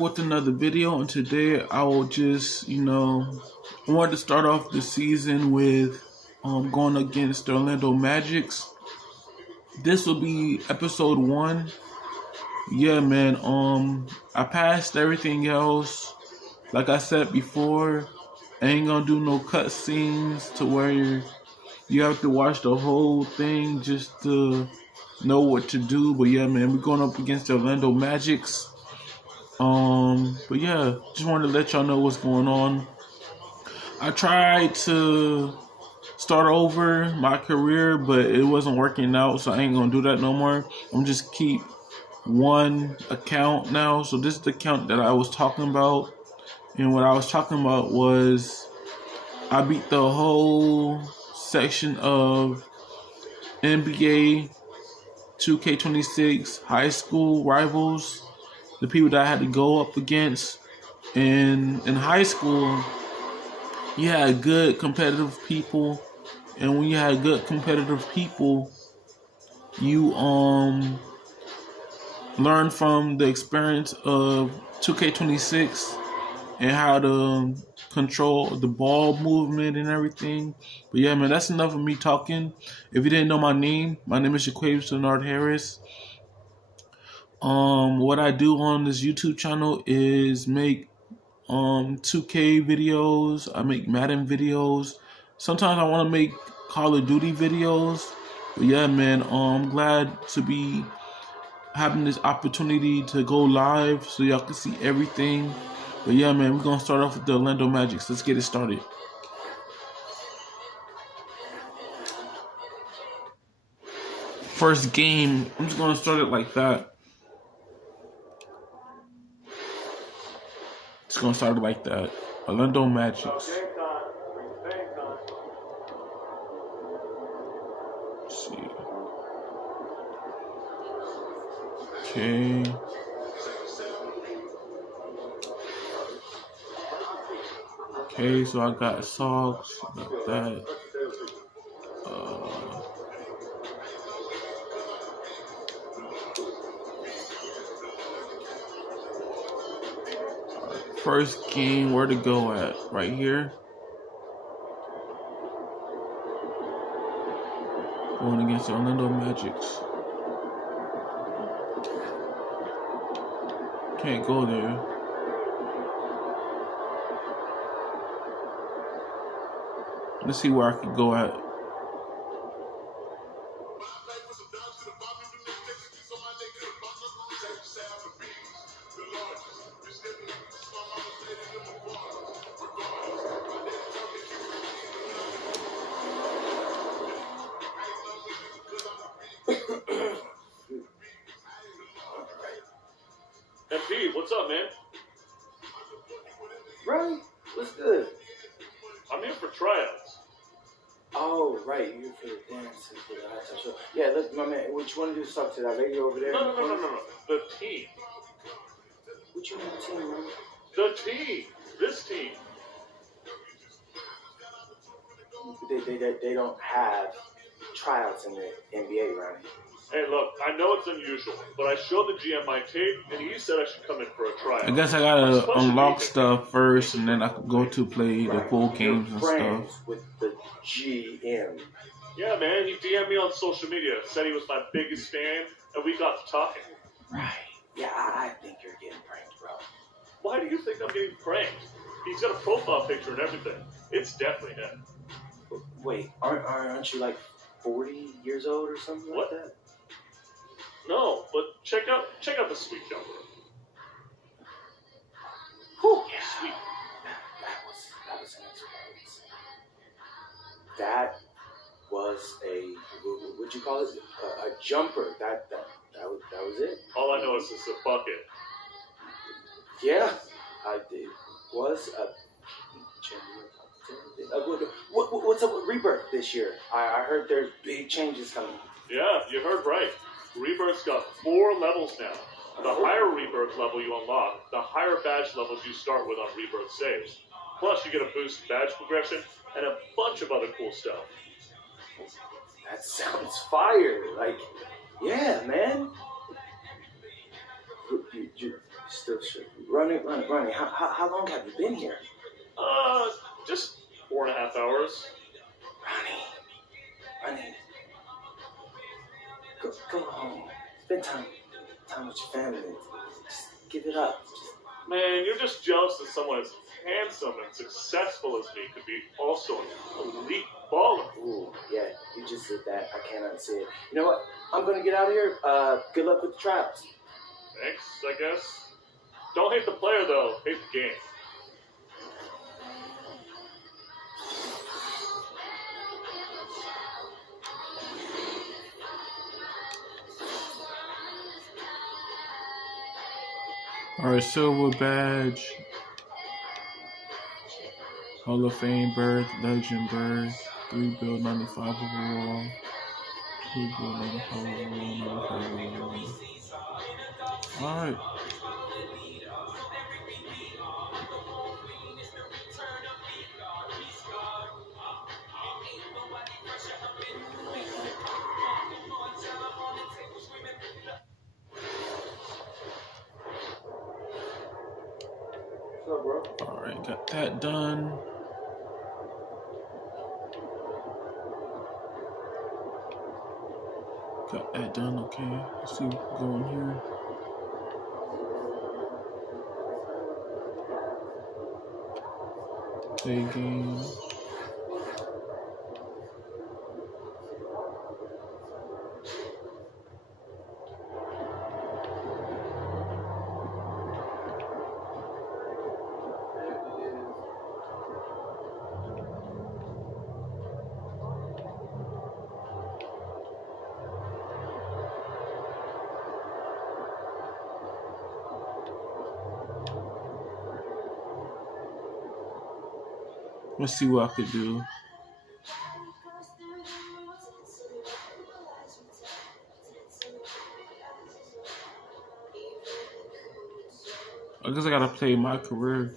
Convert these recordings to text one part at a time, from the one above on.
back with another video, and today I will just, I wanted to start off the season with going against the Orlando Magics. This will be episode 1. Yeah, man, I passed everything else. Like I said before, I ain't gonna do no cutscenes to where you have to watch the whole thing just to know what to do. But yeah, man, we're going up against the Orlando Magics. But yeah, just wanted to let y'all know what's going on. I tried to start over my career, but it wasn't working out, so I ain't gonna do that no more. I'm just keep one account now. So this is the account that I was talking about, and what I was talking about was I beat the whole section of NBA 2K26 high school rivals, the people that I had to go up against. And in high school, you had good competitive people, and when you had good competitive people, you learn from the experience of 2K26 and how to control the ball movement and everything. But yeah, man, that's enough of me talking. If you didn't know my name is Jaquavius Leonard Harris. What I do on this YouTube channel is make 2K videos. I make Madden videos. Sometimes I want to make Call of Duty videos. But yeah, man, I'm glad to be having this opportunity to go live so y'all can see everything. But yeah, man, we're gonna start off with the Orlando Magic. Let's get it started. First game, I'm just gonna start it like that. Just gonna start it like that. Orlando Magic. Let's see. Okay. Okay, so I got socks, got that. First game, where to go at? Right here. Going against the Orlando Magics. Can't go there. Let's see where I can go at. MP, what's up, man? Right? What's good? I'm here for tryouts. Oh, right. You're for the dance and for the halftime show. Yeah, look, my man, what you want to do is talk to that lady over there? No. The team. What you want to team, man? The team. This team. They don't have tryouts in the NBA, right? Hey, look, I know it's unusual, but I showed the GM my tape, and he said I should come in for a tryout. I guess I gotta unlock stuff first, and then I could go to play the full games and stuff. With the GM. Yeah, man, he DM'd me on social media, said he was my biggest fan, and we got to talking. Right. Yeah, I think you're getting pranked, bro. Why do you think I'm getting pranked? He's got a profile picture and everything. It's definitely him. Wait, aren't you like 40 years old or something like that? No, but check out the sweet jumper. Whew, yeah. Sweet. That was an experience. That was a, what'd you call it? A jumper. That was it. All I know is it's a bucket. Yeah, it was a. What's up with Rebirth this year? I heard there's big changes coming. Yeah, you heard right. Rebirth's got 4 levels now. The higher Rebirth level you unlock, the higher badge levels you start with on Rebirth saves. Plus, you get a boost badge progression and a bunch of other cool stuff. That sounds fire. Like, yeah, man. Still should. Running. How long have you been here? Just 4.5 hours. Ronnie. Go home. Spend time with your family. Just give it up. Man, you're just jealous that someone as handsome and successful as me could be also an elite baller. Ooh, yeah, you just did that. I can't unsay it. You know what? I'm gonna get out of here. Good luck with the trials. Thanks, I guess. Don't hate the player, though. Hate the game. Alright, silver badge. Hall of Fame berth, legend berth, 3 build 95 overall, 2 build 95 overall. Alright. What's up, bro? Alright, got that done. Got that done, okay. Let's see what's going here. Play game. Let's see what I could do. I guess I gotta play my career.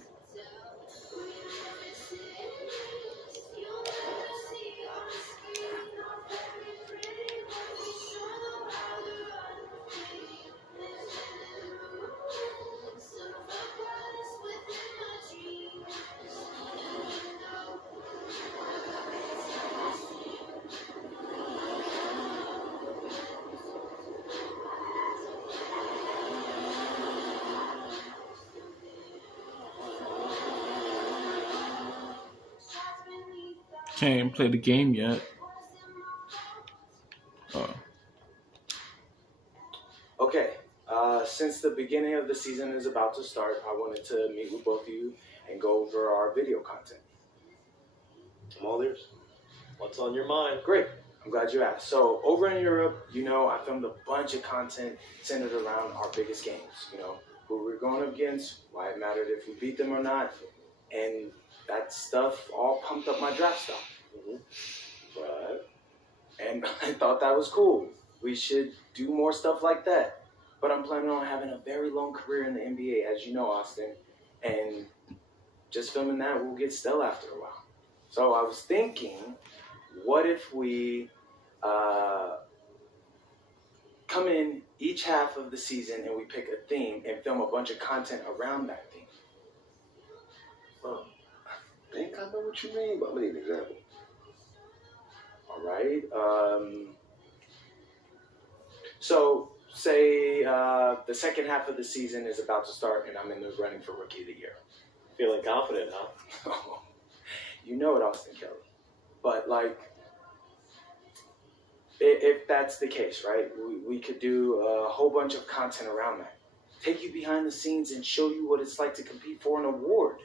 Can't even play the game yet. Okay. Since the beginning of the season is about to start, I wanted to meet with both of you and go over our video content. I'm all ears. What's on your mind? Great. I'm glad you asked. So over in Europe, I filmed a bunch of content centered around our biggest games. Who we're going up against, why it mattered if we beat them or not, and that stuff all pumped up my draft stock. Right. And I thought that was cool. We should do more stuff like that. But I'm planning on having a very long career in the NBA, as you know, Austin. And just filming that will get stale after a while. So I was thinking, what if we come in each half of the season and we pick a theme and film a bunch of content around that theme? I think I know what you mean, but I'm gonna need an example. All right. So, say the second half of the season is about to start and I'm in the running for Rookie of the Year. Feeling confident, huh? You know it, Austin Kelly. But, if that's the case, right, we could do a whole bunch of content around that. Take you behind the scenes and show you what it's like to compete for an award.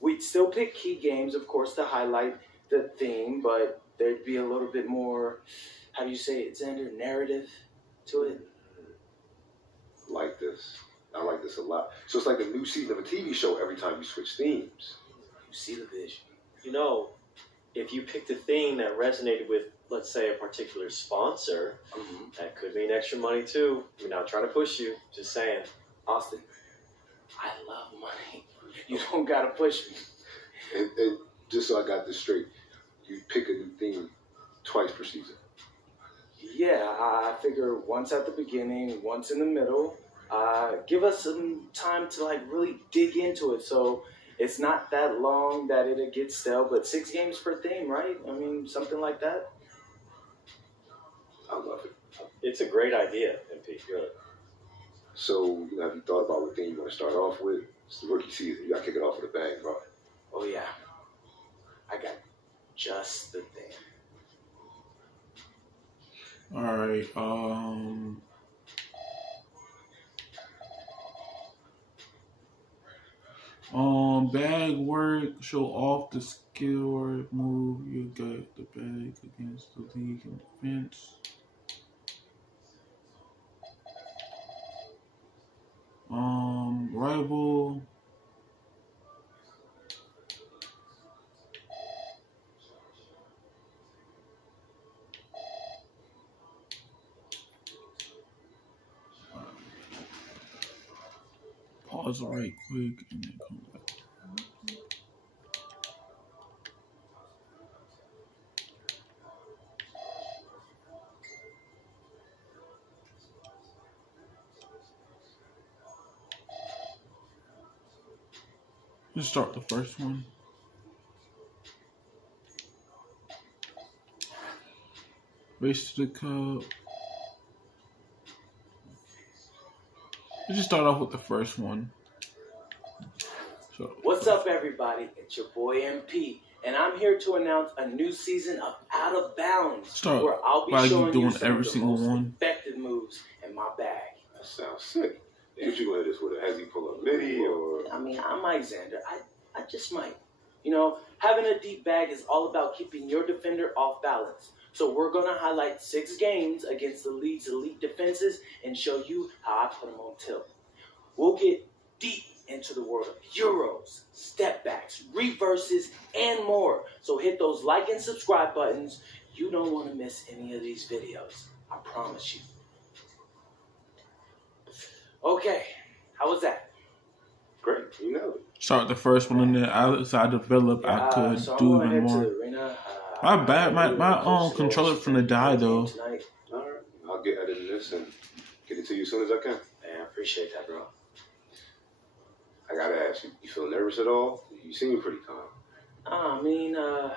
We'd still pick key games, of course, to highlight the theme, but there'd be a little bit more, how do you say it, Xander, narrative to it. Like this. I like this a lot. So it's like a new season of a TV show every time you switch themes. You see the vision. If you picked a theme that resonated with, let's say, a particular sponsor, that could mean extra money too. I'm not trying to push you, just saying. Austin, I love money. You don't gotta push me. And just so I got this straight, you pick a new theme twice per season. Yeah, I figure once at the beginning, once in the middle. Give us some time to like really dig into it. So it's not that long that it'll get stale, but 6 games per theme, right? I mean, something like that. I love it. It's a great idea, MP. Good. So, have you thought about what thing you want to start off with? It's the rookie season. You got to kick it off with a bang, bro. Oh yeah, I got just the thing. All right. Bag work. Show off the skill or move. You got the bag against the league in defense. Rival. Pause right quick and then come back. Let's start the first one. Race to the cup. Let's just start off with the first one. So, What's up, everybody? It's your boy MP, and I'm here to announce a new season of Out of Bounds, Start where I'll be by showing doing you some every of the single most one. effective moves in my bag. That sounds sick. What you gonna hit us with? Has he pull up midi or? I mean, I might, Xander. I just might. You know, having a deep bag is all about keeping your defender off balance. So we're going to highlight 6 games against the league's elite defenses and show you how I put them on tilt. We'll get deep into the world of Euros, step backs, reverses, and more. So hit those like and subscribe buttons. You don't want to miss any of these videos. I promise you. Okay, how was that? Great, you know it. start the first one and then as I develop, I could so I'm do going even into more. the arena. My bad, my controller finna die though. Tonight. All right, I'll get editing this and get it to you as soon as I can. Man, I appreciate that, bro. I gotta ask you, you feel nervous at all? You seem pretty calm. I mean, a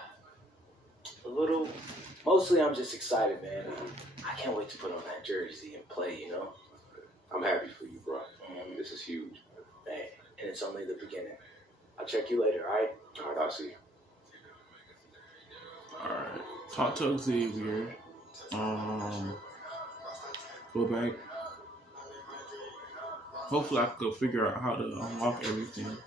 little. Mostly, I'm just excited, man. I can't wait to put on that jersey and play. You know, I'm happy for you, bro. This is huge. man. And it's only the beginning. I'll check you later. All right. All right, I'll see you. Alright. Talk to Xavier. Go back. Hopefully I could figure out how to unlock everything. Alright.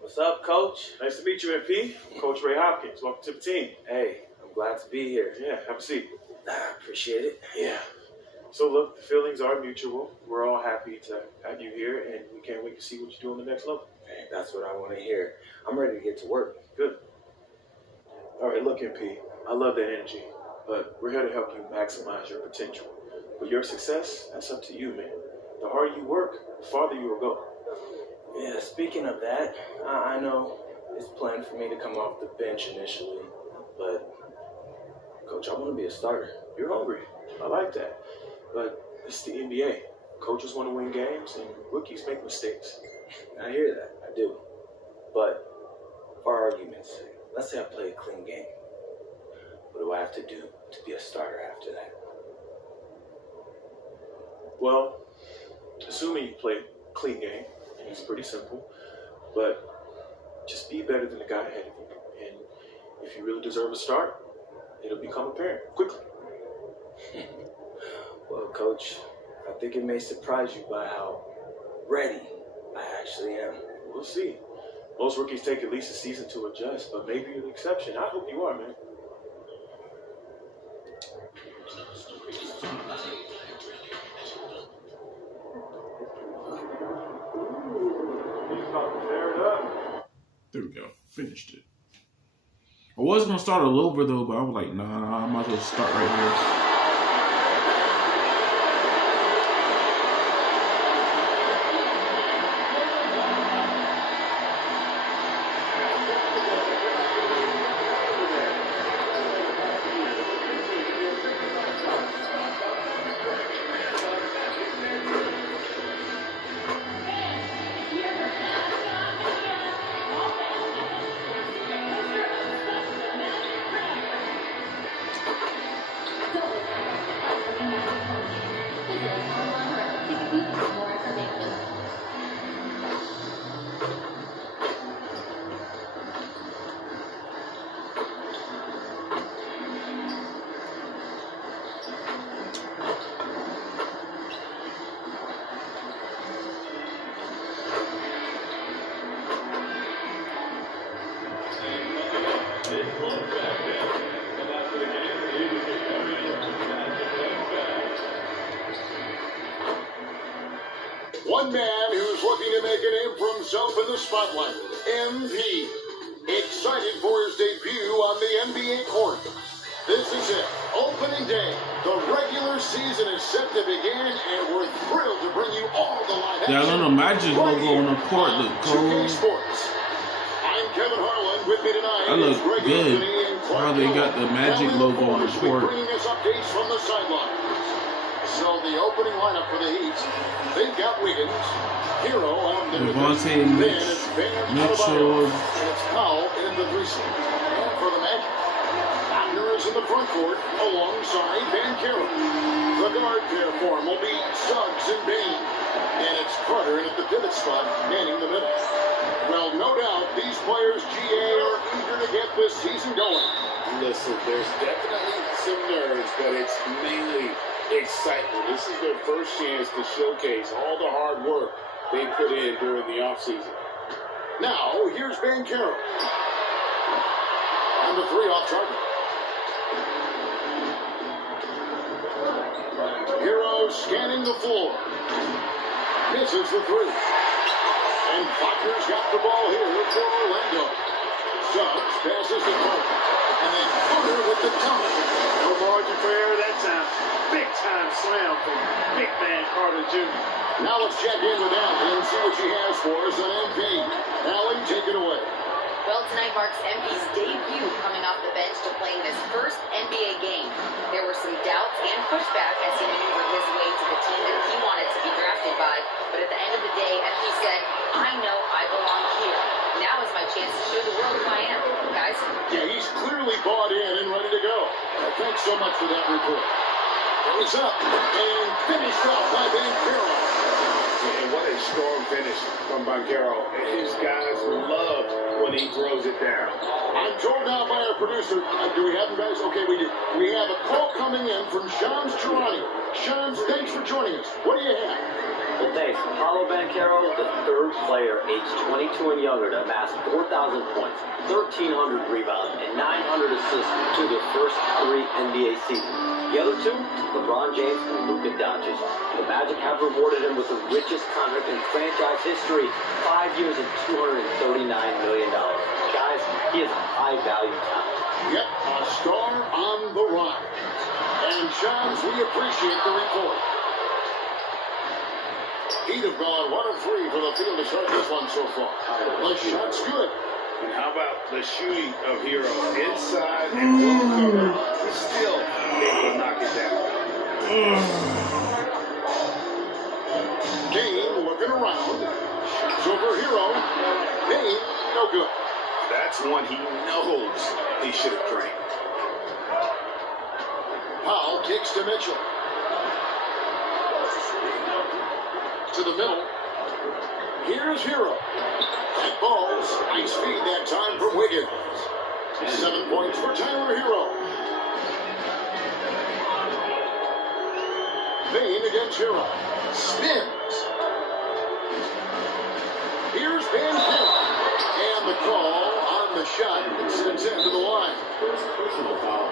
What's up, Coach? Nice to meet you, MP. Coach Ray Hopkins. Welcome to the team. Hey, I'm glad to be here. Yeah, have a seat. I appreciate it. Yeah. So look, the feelings are mutual. We're all happy to have you here, and we can't wait to see what you do on the next level. Hey, that's what I want to hear. I'm ready to get to work. Good. All right, look, MP. I love that energy, but we're here to help you maximize your potential. For your success, that's up to you, man. The harder you work, the farther you will go. Yeah, speaking of that, I know it's planned for me to come off the bench initially, but Coach, I want to be a starter. You're hungry. I like that. But it's the NBA. Coaches want to win games, and rookies make mistakes. I hear that. I do. But for argument's sake, let's say I play a clean game. What do I have to do to be a starter after that? Well, assuming you play a clean game, and it's pretty simple, but just be better than the guy ahead of you. And if you really deserve a start, it'll become apparent quickly. Well, Coach, I think it may surprise you by how ready I actually am. We'll see. Most rookies take at least a season to adjust, but maybe you're the exception. I hope you are, man. He's about to tear it up. There we go. Finished it. I was gonna start all over though, but I was like, nah, I might as well start right here. One man who's looking to make a name for himself in the spotlight, MP. Excited for his debut on the NBA court. This is it, opening day. The regular season is set to begin, and we're thrilled to bring you all the live action. Yeah, I don't know, Magic logo on the court look cool. Sports. I'm Kevin Harlan. With me tonight That look is Greg good. Anthony and Clark How they got the Magic Kelly logo on the Force will be court. bringing us updates from the sidelines. So the opening lineup for the Heat, they've got Wiggins, Hero on the Devontae Mitchell. and it's Powell in the 3-slot. And for the Magic, Wagner is in the front court alongside Banchero. The guard pair for him will be Suggs and Bain. And it's Carter in at the pivot spot, manning the middle. Well, no doubt these players, GA, are eager to get this season going. Listen, there's definitely some nerves, but it's mainly excitement. This is their first chance to showcase all the hard work they put in during the offseason. Now, here's Banchero. On the 3 off target. Hero scanning the floor. Misses the 3. And Wagner's got the ball here for Orlando. Suggs passes to Carter. And then Carter with the dunk. No margin for error that time. Big time slam from big man Carter Jr. Now let's check in with Allie and see what she has for us on MP. Allie, take it away. Well, tonight marks MP's debut coming off the bench to playing his first NBA game. There were some doubts and pushback as he maneuvered his way to the team that he wanted to be drafted by. But at the end of the day, MP said, I know I belong here. Now is my chance to show the world who I am. Guys? Yeah, he's clearly bought in and ready to go. Thanks so much for that report. It's up and finished off by Banchero. And what a strong finish from Banchero. His guys love when he throws it down. I'm told now by our producer, do we have him, guys? Okay, we do. We have a call coming in from Shams Charani. Shams, thanks for joining us. What do you have? Well, thanks. Paolo Banchero, the third player aged 22 and younger to amass 4,000 points, 1,300 rebounds, and 900 assists through their first 3 NBA seasons. The other 2, LeBron James and Luka Doncic. The Magic have rewarded him with the richest contract in franchise history, 5 years and $239 million. Guys, he is a high-value talent. Yep, a star on the rise. And Shams, we appreciate the report. He'd have gone 1 of 3 for the field to start this one so far. The shot's good. And how about the shooting of Hero inside and well covered? Still able to knock it down. Kane looking around. Shoots over Hero. Kane, no good. That's one he knows he should have drained. Powell kicks to Mitchell. To the middle. Here's Hero. That ball's nice feed that time from Wiggins. 7 points for Tyler Hero. Bain against Hero. Spins. Here's Van Hill. And the call on the shot that sends him to the line.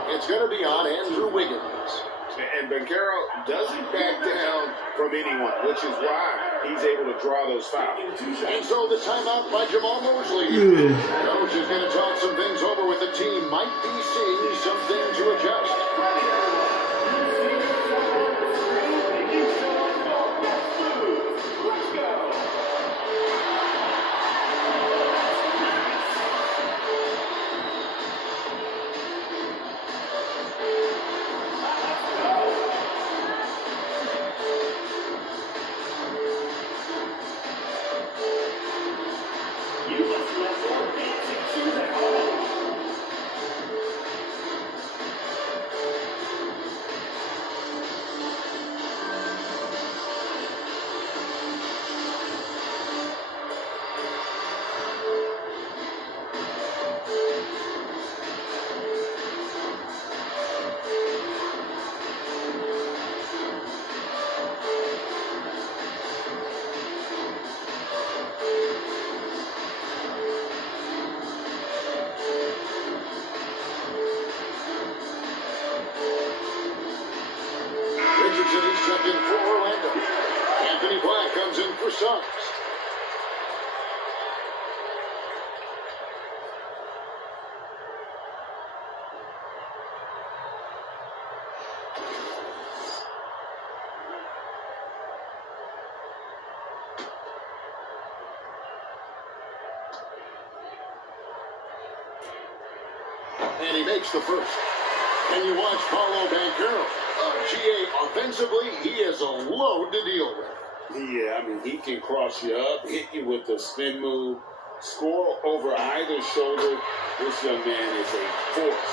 It's going to be on Andrew Wiggins. And Banchero doesn't back down from anyone, which is why he's able to draw those fouls. And so the timeout by Jamal Mosley. Coach is going to talk some things over with the team. Might be seeing something to adjust. Richardson is checked in for Orlando. Anthony Black comes in for Suggs. And he makes the first. And you watch Paolo Banchero. GA, offensively, he is a load to deal with. Yeah, I mean, he can cross you up, hit you with a spin move, score over either shoulder. This young man is a force.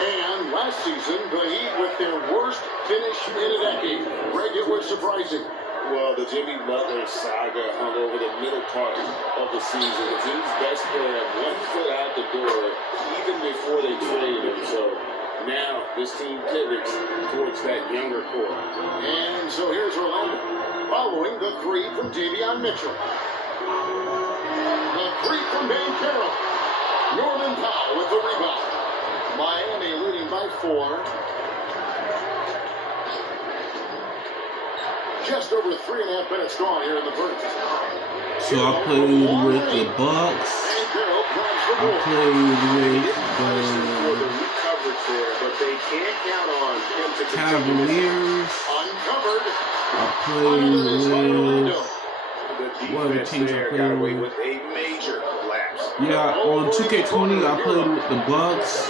And last season, the Heat with their worst finish in a decade. Greg, it was surprising. Well, the Jimmy Butler saga hung over the middle part of the season. The team's best player had 1 foot out the door even before they traded him. So now this team pivots towards that younger core. And so here's Orlando, following the 3 from Davion Mitchell. The 3 from Banchero. Norman Powell with the rebound. Miami leading by 4. Just over 3.5 minutes gone here in the first. So I played with the Bucks. I played with the Cavaliers. Uncovered. I played with what other teams I got played away with? with a major lapse. Yeah, on 2K20 I played with the Bucks.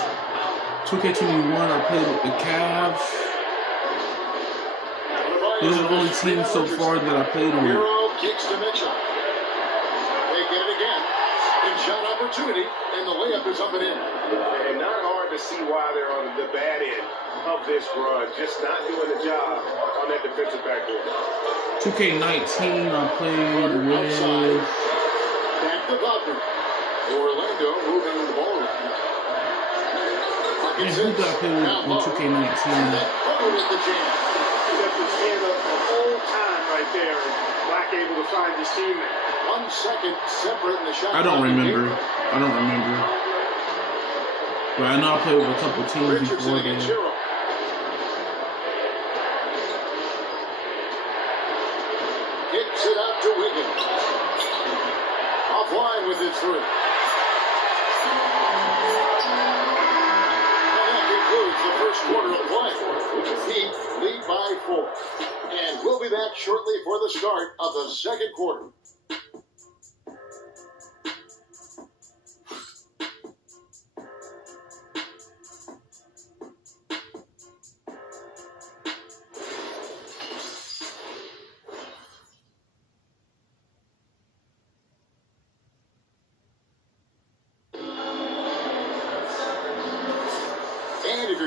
2K21 I played with the Cavs. Those are the only teams so far that I played with. Hero kicks to Mitchell. They get it again. And shot opportunity, and the layup is up and in. And not hard to see why they're on the bad end of this run. Just not doing the job on that defensive backboard. 2K19 I played with. Back to Butler. Orlando moving the ball around. Man, who did I play with on 2K19? Butler with the jam. Left his hand up the whole time right there, and Black able to find his teammate. 1 second separate in the shot. I don't remember. But I know I played with a couple teams Richardson before against then. Hero. Hits it out to Wiggins. Offline with his 3. And that concludes the first quarter of play. Heat lead by 4. And we'll be back shortly for the start of the second quarter.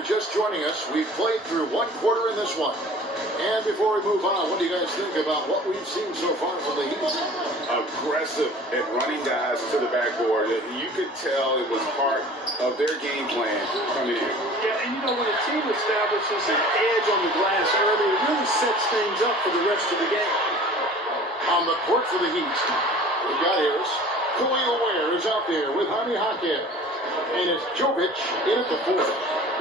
just joining us, we've played through one quarter in this one. And before we move on, what do you guys think about what we've seen so far from the Heat? Aggressive at running guys to the backboard. You could tell it was part of their game plan coming in. Yeah, and you know, when a team establishes an edge on the glass early, it really sets things up for the rest of the game. On the court for the Heat, we've got Harris. Khalil Ware is out there with Jaime Jaquez. And it's Jovic in at the fourth.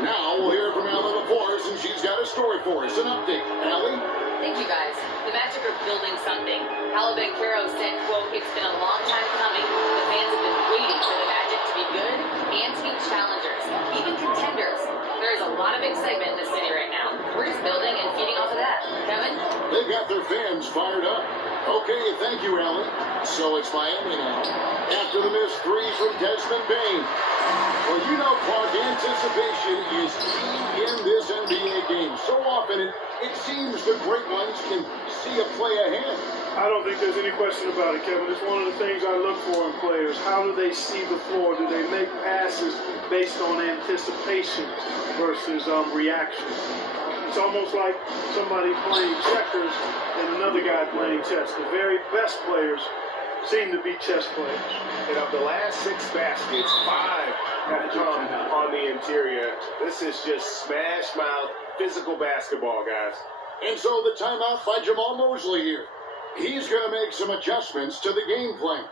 Now we'll hear from Allie LaForce, and she's got a story for us. An update. Allie? Thank you, guys. The Magic are building something. Paolo Banchero said, quote, "It's been a long time coming. The fans have been waiting for the Magic to be good and to be challengers, even contenders. There is a lot of excitement in the city right now. We're just building and feeding off of that." Kevin? They've got their fans fired up. Okay, thank you, Allie. So it's Miami now. After the missed three from Desmond Bain. Well, you know, Clark, anticipation is key in this NBA game. So often it seems the great ones can see a play ahead. I don't think there's any question about it, Kevin. It's one of the things I look for in players. How do they see the floor? Do they make passes based on anticipation versus reaction? It's almost like somebody playing checkers and another guy playing chess. The very best players seem to be chess players. And of the last 6 baskets, 5 have come on the interior. This is just smash mouth physical basketball, guys. And so the timeout by Jamal Mosley here. He's going to make some adjustments to the game plan.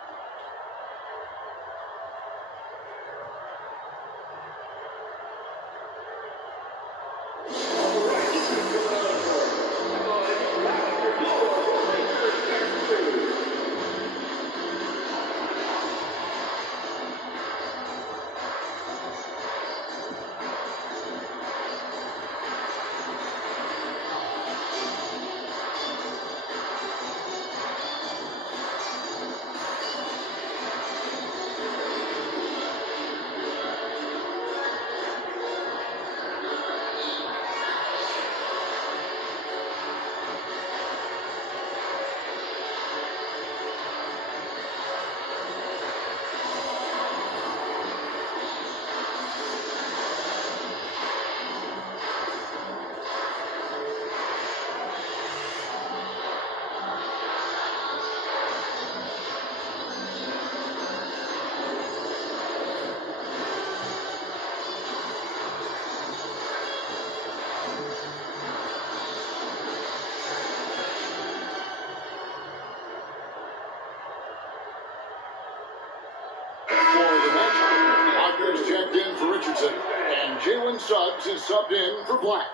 Checked in for Richardson, and Jalen Suggs is subbed in for Black.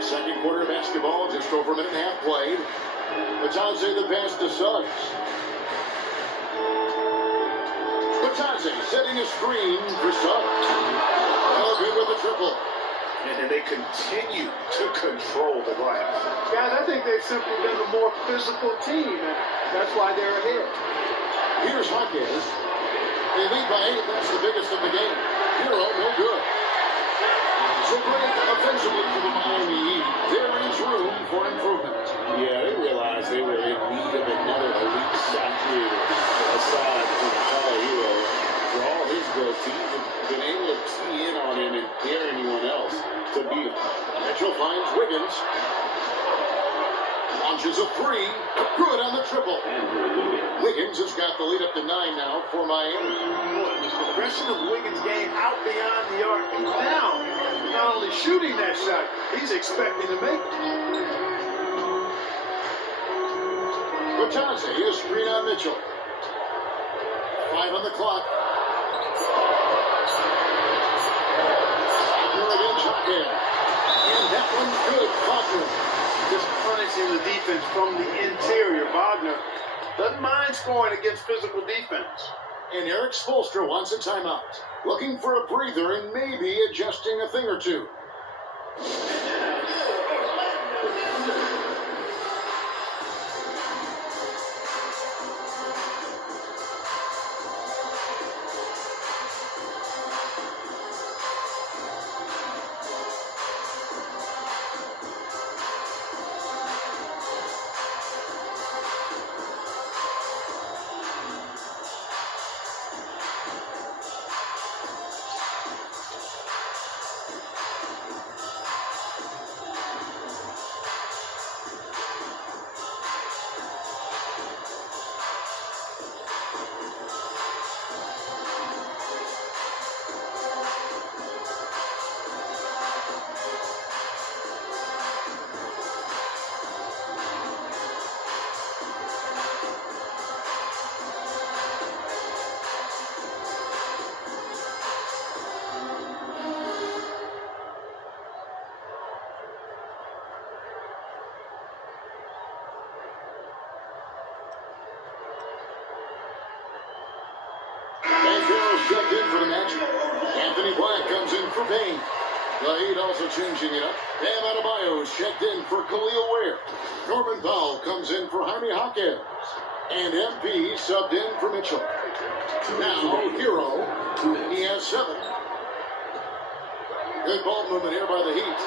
Second quarter basketball, just over a minute and a half played. Batanze the pass to Suggs. Batanze setting a screen for Suggs. Good with the triple. And they continue to control the glass. Guys, I think they've simply been a more physical team, and that's why they're ahead. Here's Jaquez. They lead by 8. That's the biggest of the game. Hero, no good. So great offensively for the Miami Heat. There is room for improvement. Yeah, they realized they were in need of another elite shot creator aside from Tyler Hero. For all his growth, he's been able to key in on him and dare anyone else to beat him. Mitchell finds Wiggins. Launches a 3. Good on the triple. Wiggins has got the lead up to 9 now for Miami. The progression of Wiggins' game out beyond the arc. And now, not only shooting that shot, he's expecting to make it. Batanze, a screen on Mitchell. 5 on the clock. And that one's good. Wagner. Just punishing the defense from the interior. Wagner doesn't mind scoring against physical defense. And Eric Spoelstra wants a timeout. Looking for a breather and maybe adjusting a thing or two. Anthony Black comes in for Payne. The Heat also changing it up. Bam Adebayo is checked in for Khalil Ware. Norman Powell comes in for Jaime Jaquez. And MP subbed in for Mitchell. Now, Hero, he has 7. Good ball movement here by the Heat.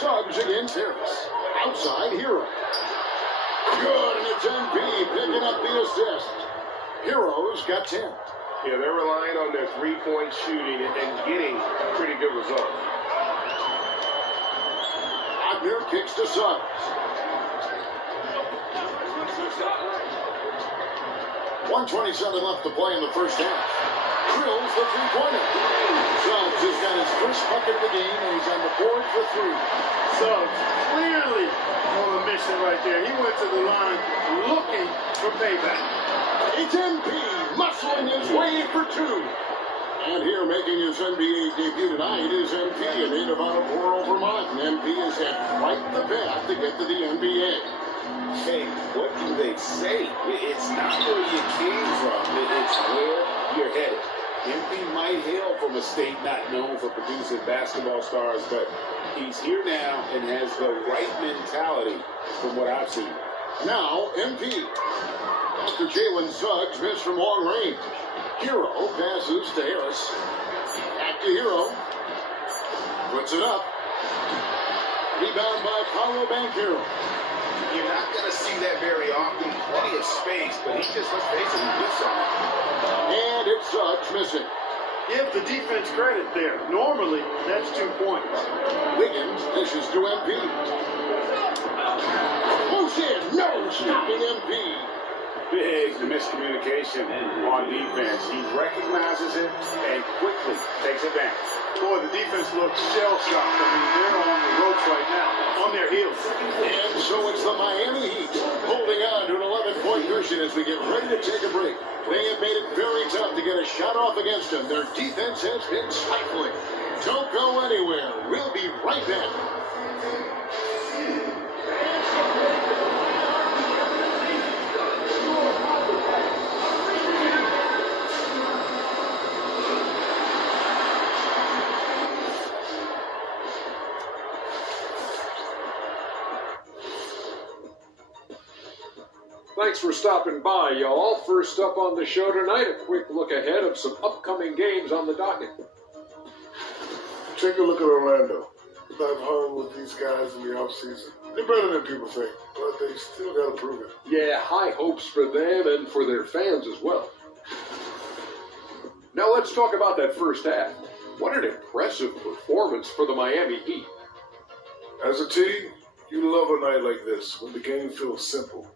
Suggs against Harris. Outside, Hero. Good, and it's MP picking up the assist. Hero's got 10. Yeah, they're relying on their three-point shooting and getting pretty good results. Wagner kicks to Suggs. 1:27 left to play in the first half. Drills the three-pointer. Suggs has got his first bucket of the game, and he's on the board for 3. Suggs clearly on a mission right there. He went to the line looking for payback. It's MP muscling his way for 2. And here making his NBA debut tonight is MP, a native out of Laurel, Vermont. And MP has had quite the path to get to the NBA. Hey, what do they say? It's not where you came from. It's where you're headed. MP might hail from a state not known for producing basketball stars, but he's here now and has the right mentality from what I've seen. Now, MP. After Jalen Suggs missed from long range. Hero passes to Harris. Back to Hero. Puts it up. Rebound by Paolo Banchero. You're not going to see that very often. Plenty of space, but he just, let's face it, he whiffs on it. And it's Suggs missing. Give the defense credit there. Normally, that's 2 points. Wiggins dishes to MP. Moves in. No, stopping MP. Big miscommunication on defense. He recognizes it and quickly takes advantage. Boy, the defense looks shell-shocked. I mean, they're on the ropes right now, on their heels. And so it's the Miami Heat holding on to an 11-point cushion as we get ready to take a break. They have made it very tough to get a shot off against them. Their defense has been stifling. Don't go anywhere. We'll be right back. Thanks for stopping by, y'all. First up on the show tonight, a quick look ahead of some upcoming games on the docket. Take a look at Orlando. I've hung with these guys in the offseason. They're better than people think, but they still got to prove it. Yeah, high hopes for them and for their fans as well. Now let's talk about that first half. What an impressive performance for the Miami Heat. As a team, you love a night like this when the game feels simple.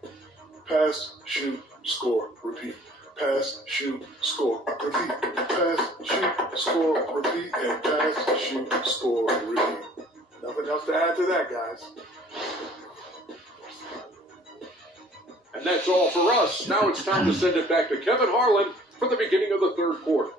Pass, shoot, score, repeat. Pass, shoot, score, repeat. Pass, shoot, score, repeat. And pass, shoot, score, repeat. Nothing else to add to that, guys. And that's all for us. Now it's time to send it back to Kevin Harlan for the beginning of the third quarter.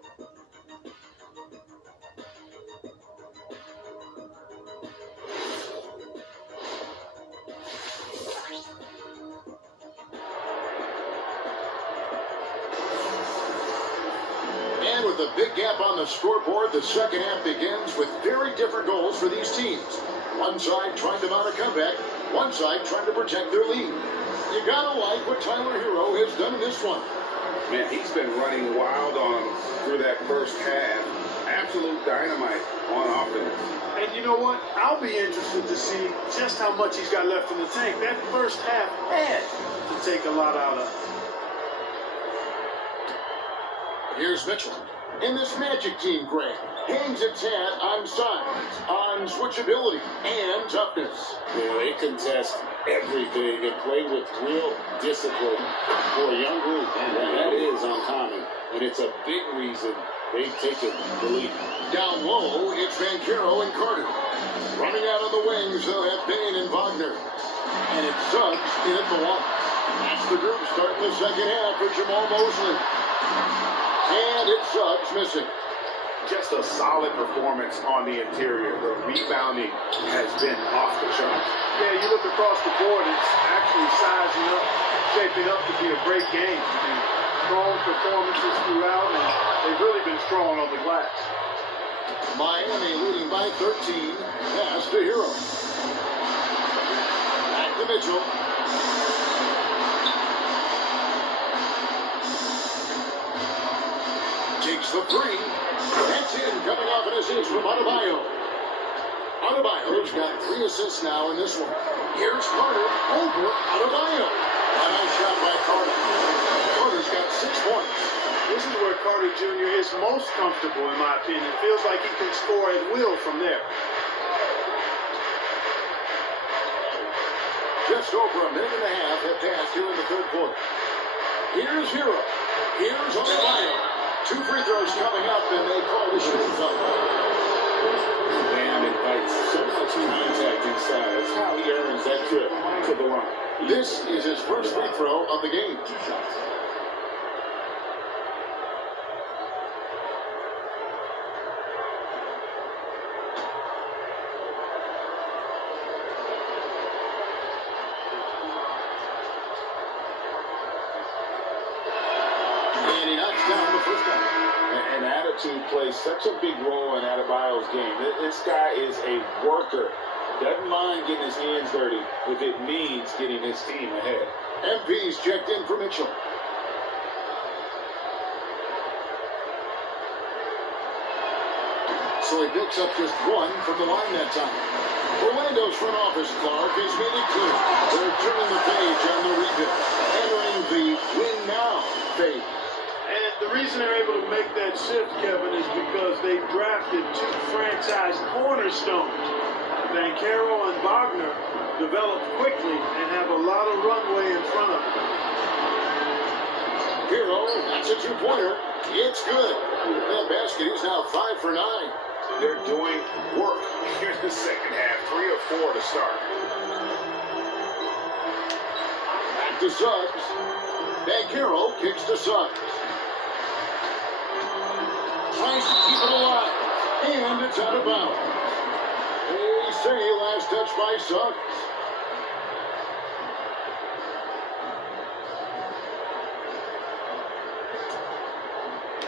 With a big gap on the scoreboard, the second half begins with very different goals for these teams. One side trying to mount a comeback, one side trying to protect their lead. You gotta like what Tyler Hero has done in this one. Man, he's been running wild on them through that first half. Absolute dynamite on offense. And you know what? I'll be interested to see just how much he's got left in the tank. That first half had to take a lot out of it. Here's Mitchell. In this Magic team, Greg, hangs its hat on size, on switchability, and toughness. Yeah, they contest everything and play with real discipline for a young group. And that is uncommon. And it's a big reason they've taken the lead. Down low, it's Banchero and Carter. Running out on the wings, they'll have Payne and Wagner. And it's Suggs in at the one. That's the group starting the second half for Jamal Mosley. And it's Suggs missing. Just a solid performance on the interior. The rebounding has been off the chart. Yeah, you look across the board, it's actually sizing up, shaping up to be a great game. I mean, strong performances throughout, and they've really been strong on the glass. Miami leading by 13. Pass to Hero. Back to Mitchell. Takes the three. That's in. Coming off an assist from Adebayo. Adebayo's got 3 assists now in this one. Here's Carter over Adebayo. A nice shot by Carter. Carter's got 6 points. This is where Carter Jr. is most comfortable, in my opinion. Feels like he can score at will from there. Just over a minute and a half have passed here in the third quarter. Here's Hero. Here's Adebayo. 2 free throws coming up, and they call the shooting foul. Bam invites so much contact inside. That's how he earns that trip to the line. This is his first free throw of the game. And he knocks down the first one. And attitude plays such a big role in Adebayo's game. This guy is a worker. Doesn't mind getting his hands dirty if it means getting his team ahead. MP's checked in for Mitchell. So he picks up just 1 from the line that time. Orlando's front office, Clark, is made it clear. They're turning the page on the rebuild, entering the win now phase. And the reason they're able to make that shift, Kevin, is because they drafted 2 franchise cornerstones. Banchero and Wagner developed quickly and have a lot of runway in front of them. Hero, that's a 2-pointer. It's good. That basket is now 5 for 9. They're doing work here in the second half. 3 of 4 to start. Back to Suggs. Banchero kicks to Suggs. Tries to keep it alive. And it's out of bounds. They say last touch by Suggs.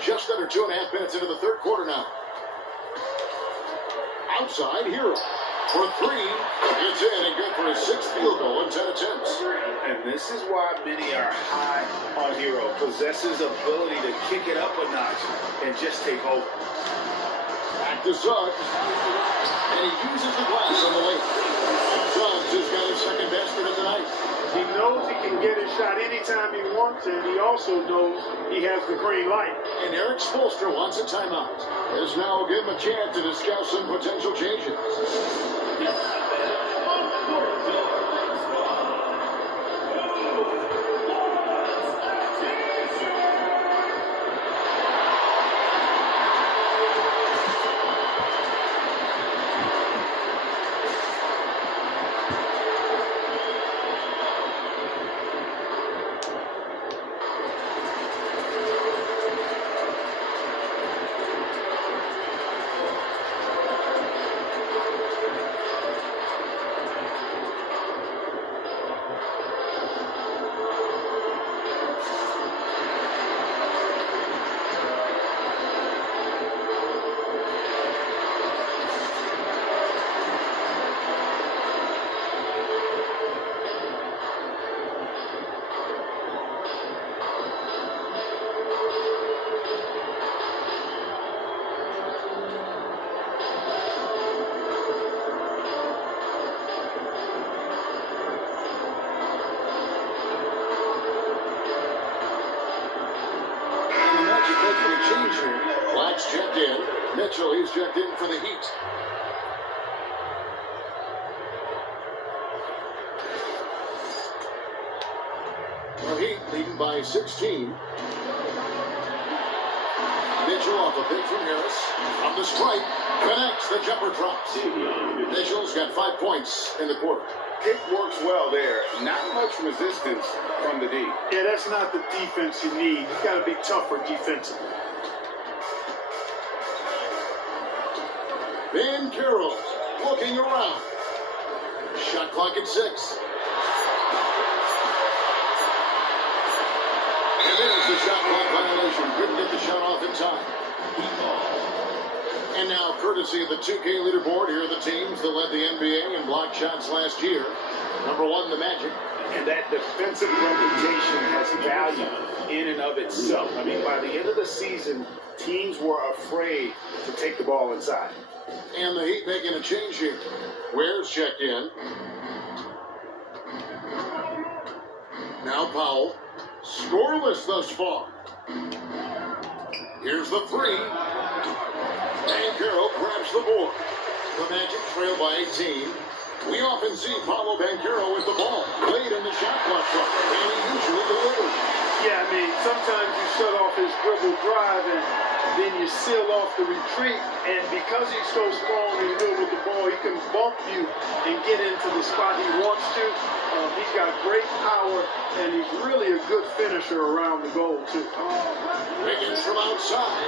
Just under 2.5 minutes into the third quarter now. Outside, Hero. For 3, it's in and good for his 6th field goal in 10 attempts. And this is why many are high on Hero. Possesses ability to kick it up a notch and just take over. Back to Suggs. And he uses the glass on the way. Suggs has got his 2nd basket of the night. He knows he can get his shot anytime he wants, and he also knows he has the green light. And Eric Spoelstra wants a timeout. There's now give him a chance to discuss some potential changes. Black's checked in. Mitchell, he's checked in for the Heat. The Heat leading by 16. Mitchell off a pick from Harris. From the strike, connects, the jumper drops. Mitchell's got 5 points in the quarter. Pick works well there. Not much resistance from the D. Yeah, that's not the defense you need. You got to be tougher defensively. Banchero looking around. Shot clock at 6. And there's the shot clock. translation, couldn't get the shot off in time. And now, courtesy of the 2K leaderboard, here are the teams that led the NBA in block shots last year. Number 1, the Magic. And that defensive reputation has value in and of itself. I mean, by the end of the season, teams were afraid to take the ball inside. And the Heat making a change here. Ware's checked in. Now Powell. Scoreless thus far. Here's the three. Banchero grabs the board. The Magic trail by 18. We often see Paolo Banchero with the ball late in the shot clock, and he usually delivers. Yeah, I mean, sometimes you shut off his dribble drive and then you seal off the retreat. And because he's so strong and good with the ball, he can bump you and get into the spot he wants to. He's got great power, and he's really a good finisher around the goal, too. Wiggins from outside.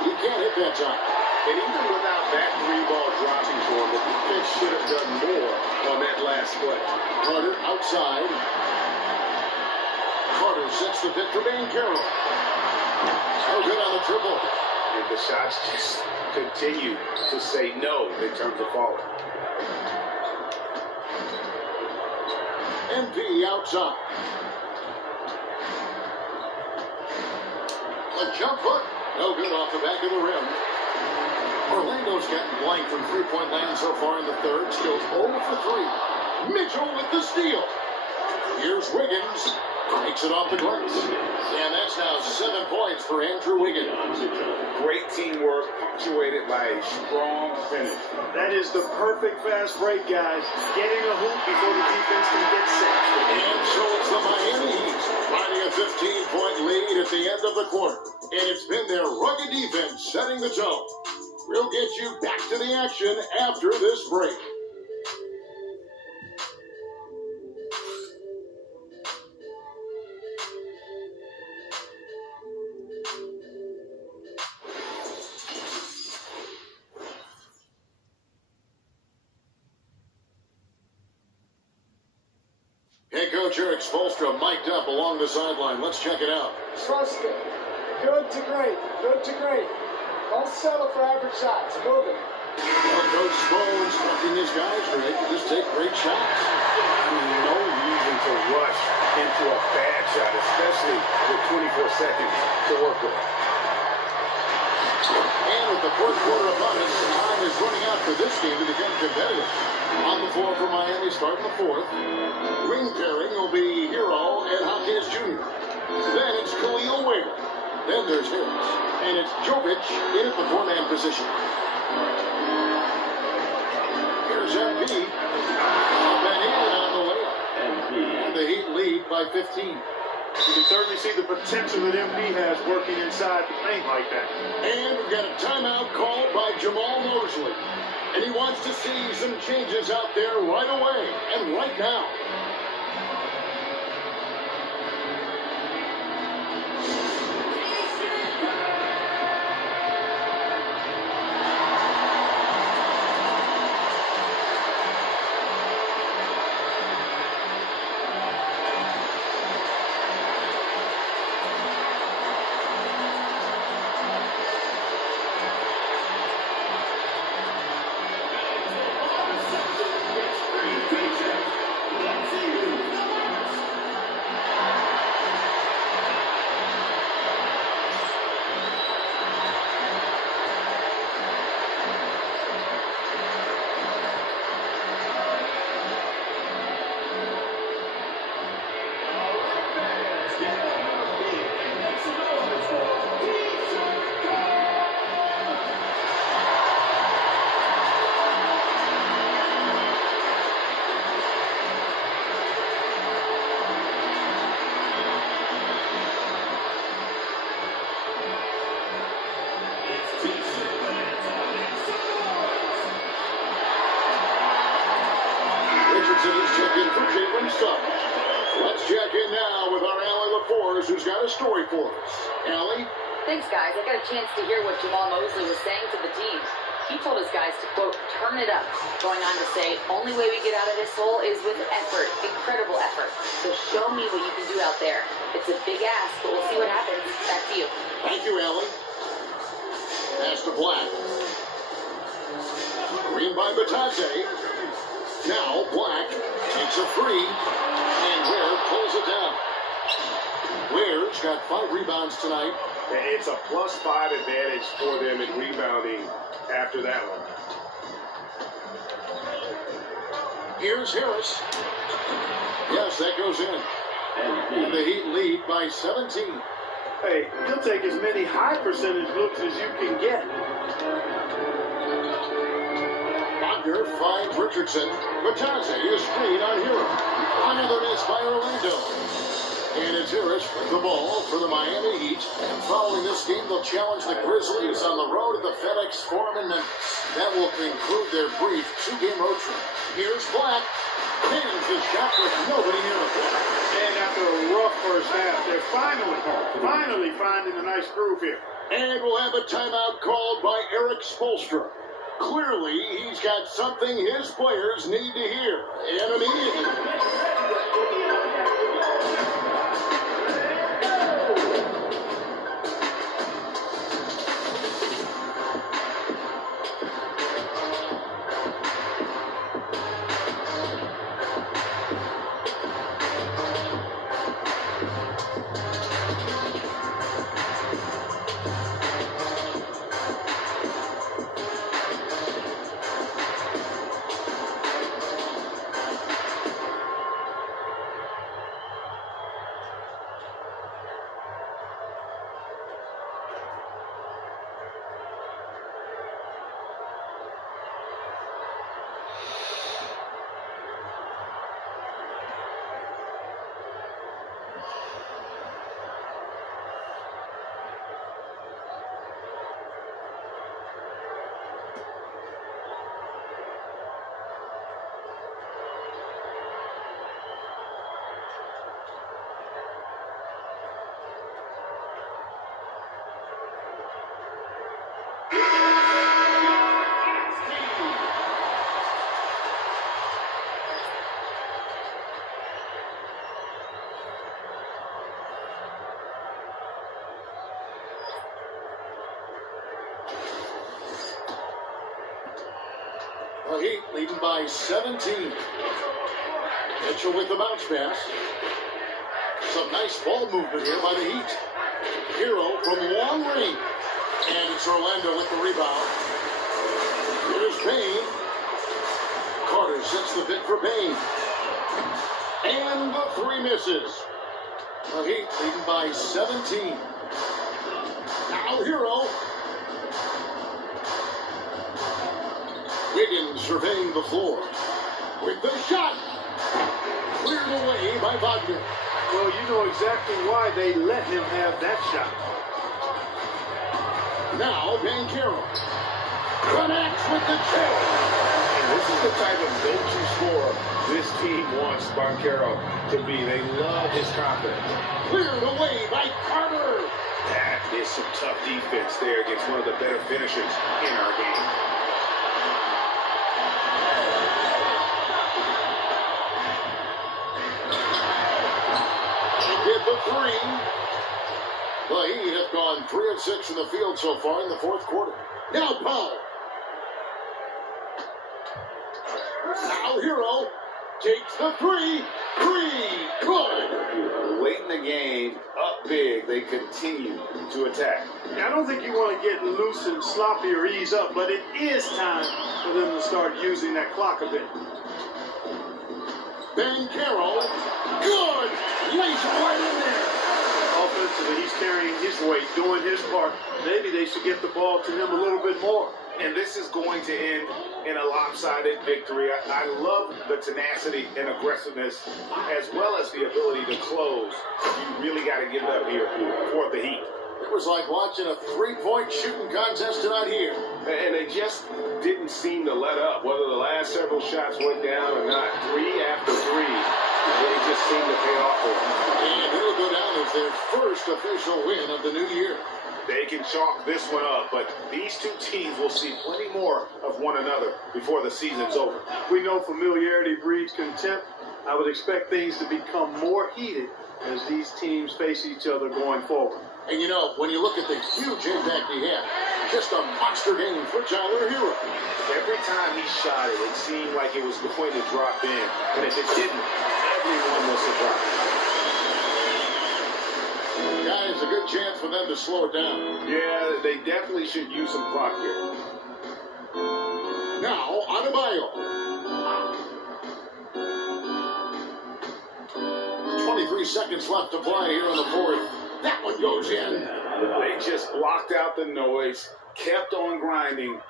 He can't hit that time. And even without that three-ball dropping for him, the defense should have done more on that last play. Carter outside. Carter sets the pick for Banchero. No good on the triple. And the shots just continue to say no in terms of falling. MP outside. A jump hook. No good off the back of the rim. Orlando's gotten blank from three-point land so far in the third. Still 0 for 3. Mitchell with the steal. Here's Wiggins. Takes it off the glass. And that's now 7 points for Andrew Wiggins. Great teamwork, punctuated by a strong finish. That is the perfect fast break, guys. Getting a hoop before the defense can get set. And so it's the Miami Heat finding a 15-point lead at the end of the quarter. And it's been their rugged defense setting the tone. We'll get you back to the action after this break. Head coach Eric Spoelstra mic'd up along the sideline. Let's check it out. Trust it. Good to great. Good to great. Don't settle for average shots. Move it. Well, Coach Spo instructing his guys, Greg, to just take great shots. I mean, no reason to rush into a bad shot, especially with 24 seconds to work with. And with the fourth quarter upon us, time is running out for this game to become competitive. On the floor for Miami, starting the fourth. Wing pairing will be Hero and Hopkins Jr. Then it's Khalil Ware. Then there's Harris. And it's Jovic in at the four-man position. Here's MP. Up and in on the layup. And the Heat lead by 15. You can certainly see the potential that MP has working inside the paint like that. And we've got a timeout called by Jamal Mosley. And he wants to see some changes out there right away and right now. Let's check in now with our Allie LaForce, who's got a story for us. Allie? Thanks, guys. I got a chance to hear what Jamal Mosley was saying to the team. He told his guys to, quote, turn it up, going on to say, only way we get out of this hole is with effort, incredible effort. So show me what you can do out there. It's a big ask, but we'll see what happens. Back to you. Thank you, Allen. Pass to Black. Green by Batadze. Now Black takes a free, and Ware pulls it down. Ware's got 5 rebounds tonight. It's a +5 advantage for them in rebounding after that one. Here's Harris. Yes, that goes in. And the Heat lead by 17. Hey, you'll take as many high percentage looks as you can get. Wagner finds Richardson. Batadze is screen on Hero. Another miss by Orlando. And it's Harris with the ball for the Miami Heat. And following this game, they'll challenge the Grizzlies on the road at the FedEx Forum in Memphis. That will conclude their brief 2-game road trip. Here's Black. Hands his shot with nobody near him. And after a rough first half, they're finally finding a nice groove here. And we'll have a timeout called by Eric Spoelstra. Clearly, he's got something his players need to hear. And immediately. The Heat leading by 17. Mitchell with the bounce pass. Some nice ball movement here by the Heat. Hero from long range. And it's Orlando with the rebound. Here's Payne. Carter sets the pick for Payne. And the 3 misses. The Heat leading by 17. Now Hero. Wiggins surveying the floor. With the shot. Cleared away by Wagner. Well, you know exactly why they let him have that shot. Now Banchero. Connects with the check. And this is the type of go-to scorer this team wants Banchero to be. They love his confidence. Cleared away by Carter. That is some tough defense there against one of the better finishers in our game. Hit the 3. The Heat have gone 3 of 6 in the field so far in the 4th quarter. Now Powell. Now Hero takes the 3. 3. Good. Late in the game, up big, they continue to attack. I don't think you want to get loose and sloppy or ease up, but it is time for them to start using that clock a bit. Banchero. Good. Lays it right in there. Offensively, he's carrying his weight, doing his part. Maybe they should get the ball to him a little bit more. And this is going to end in a lopsided victory. I love the tenacity and aggressiveness, as well as the ability to close. You really got to give it up here for the Heat. It was like watching a 3-point shooting contest tonight here. And they just didn't seem to let up, whether the last several shots went down or not. 3 after 3, they just seemed to pay off for them. And it'll go down as their first official win of the new year. They can chalk this one up, but these two teams will see plenty more of one another before the season's over. We know familiarity breeds contempt. I would expect things to become more heated as these teams face each other going forward. And you know, when you look at the huge impact he had, just a monster game for Tyler Hero. Every time he shot it, it seemed like it was going to drop in. And if it didn't, everyone was surprised. Guys, a good chance for them to slow it down. Yeah, they definitely should use some clock here. Now, Adebayo. 23 seconds left to play here in the fourth. That one goes in. They just blocked out the noise, kept on grinding,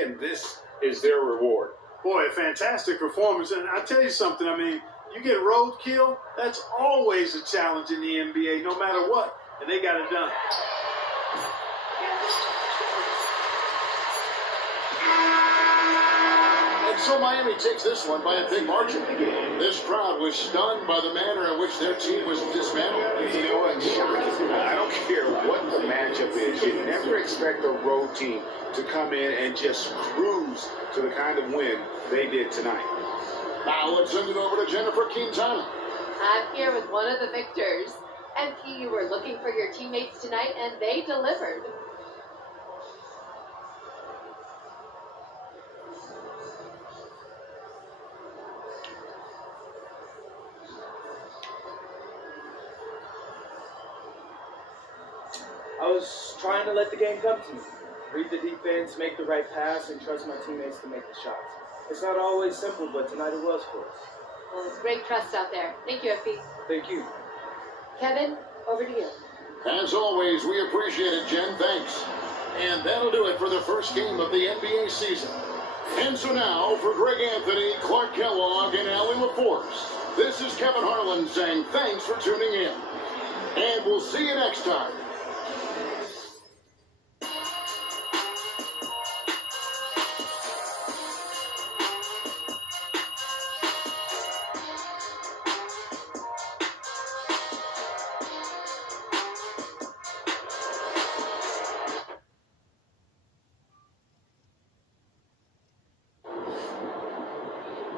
and this is their reward. Boy, a fantastic performance. And I tell you something, I mean, you get roadkill, that's always a challenge in the NBA, no matter what. And they got it done. And so Miami takes this one by a big margin. This crowd was stunned by the manner in which their team was dismantled. You know what? Shocking. I don't care what the matchup is. You never expect a road team to come in and just cruise to the kind of win they did tonight. Now let's send it over to Jennifer Quintana. I'm here with one of the victors. MP, you were looking for your teammates tonight, and they delivered. I was trying to let the game come to me. Read the defense, make the right pass, and trust my teammates to make the shots. It's not always simple, but tonight it was for us. Well, it's great trust out there. Thank you, MP. Thank you. Kevin, over to you. As always, we appreciate it, Jen. Thanks. And that'll do it for the first game of the NBA season. And so now, for Greg Anthony, Clark Kellogg, and Allie LaForce, this is Kevin Harlan saying thanks for tuning in. And we'll see you next time.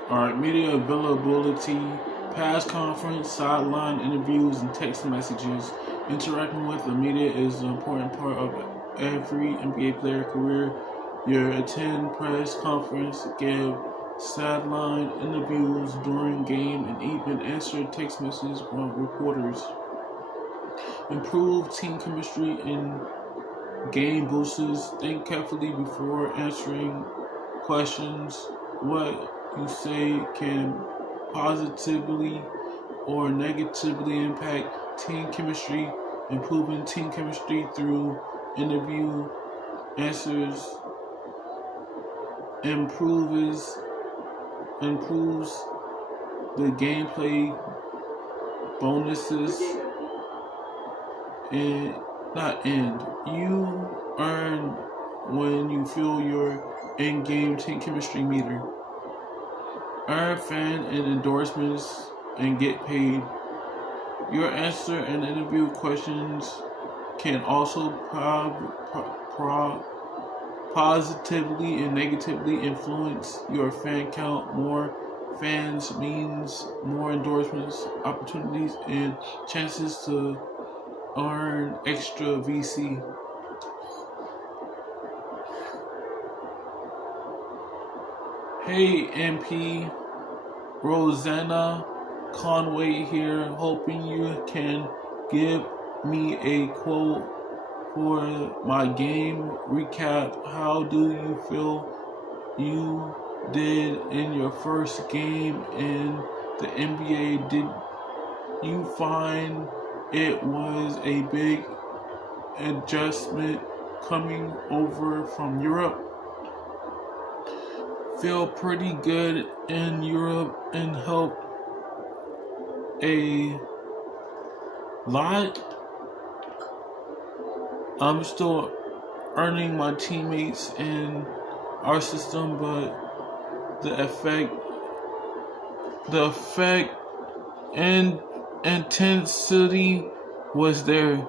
Alright, media availability, past conference, sideline interviews, and text messages. Interacting with the media is an important part of every NBA player career. You attend press conference, give sideline interviews during game, and even answer text messages from reporters. Improve team chemistry in game boosters. Think carefully before answering questions. What you say can positively or negatively impact team chemistry. Improving team chemistry through interview answers improves the gameplay bonuses and not end. You earn when you fill your in-game team chemistry meter. Earn fan and endorsements and get paid. Your answer and interview questions can also positively and negatively influence your fan count. More fans means more endorsements, opportunities, and chances to earn extra VC. Hey MP, Rosanna Conway here, hoping you can give me a quote for my game recap. How do you feel you did in your first game in the NBA? Did you find it was a big adjustment coming over from Europe? Feel pretty good in Europe and helped a lot. I'm still earning my teammates in our system, but the effect and intensity was there.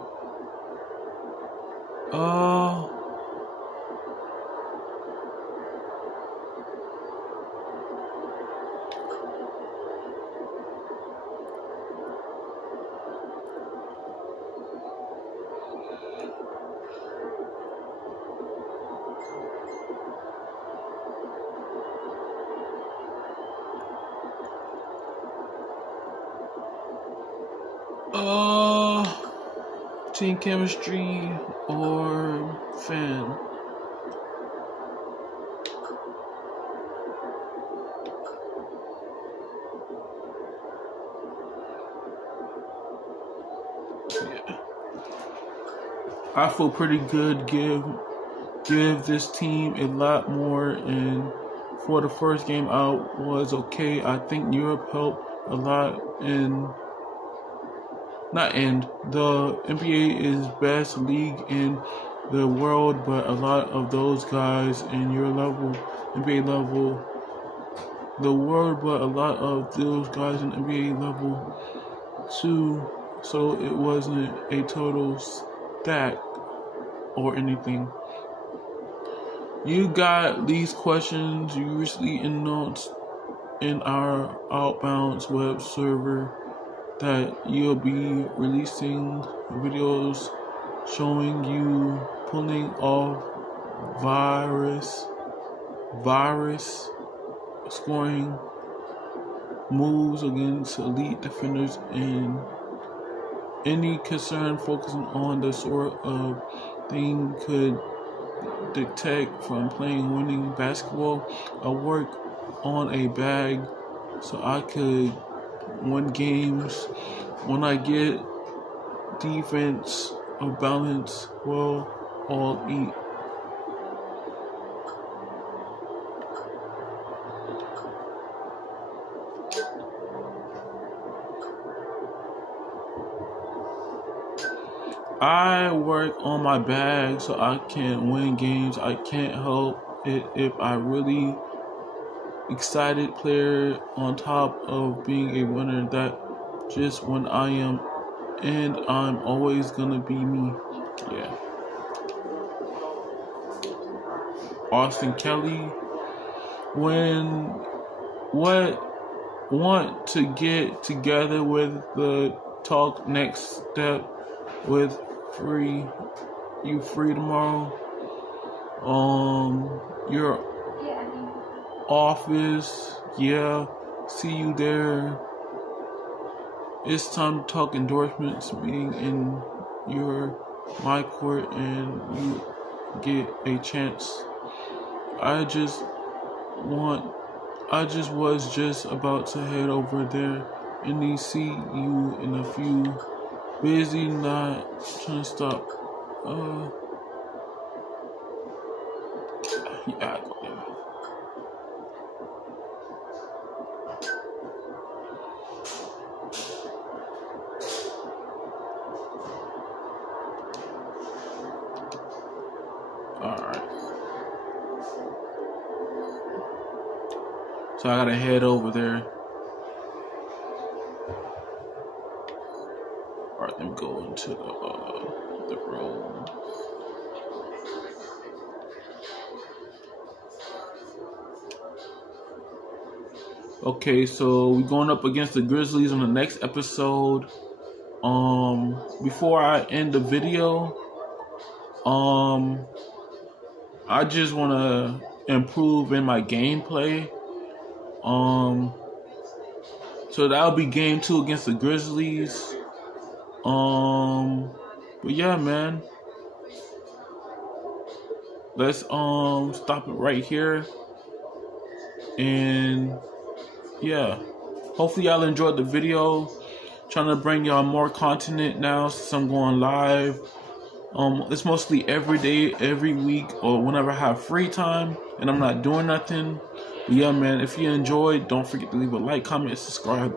Team chemistry or fan? Yeah. I feel pretty good. Give this team a lot more, and for the first game out was okay. I think Europe helped a lot, and the NBA is best league in the world, but a lot of those guys in your level, NBA level, the world, but a lot of those guys in NBA level too. So it wasn't a total stack or anything. You got these questions you recently announced in our Outbounds web server that you'll be releasing videos showing you pulling off virus scoring moves against elite defenders, and any concern focusing on the sort of thing could detect from playing winning basketball. I work on a bag so I could win games. When I get defense of balance, we'll all eat. I work on my bag so I can win games. I can't help it if I really excited player on top of being a winner. That just when I am, and I'm always gonna be me. Yeah. Austin Kelly. Want to get together with the talk next step with free tomorrow. Your office, yeah, see you there. It's time to talk endorsements meeting in my court, and you get a chance. I was just about to head over there and see you in a few. Busy, not trying to stop. Yeah. Alright. So I gotta head over there. Alright, let me go into the room. Okay, so we're going up against the Grizzlies on the next episode. Before I end the video, I just want to improve in my gameplay. So that'll be game 2 against the Grizzlies. But yeah, man. Let's stop it right here. And yeah, hopefully y'all enjoyed the video. Trying to bring y'all more content now since I'm going live. It's mostly every day, every week, or whenever I have free time and I'm not doing nothing. But yeah, man, if you enjoyed, don't forget to leave a like, comment, and subscribe.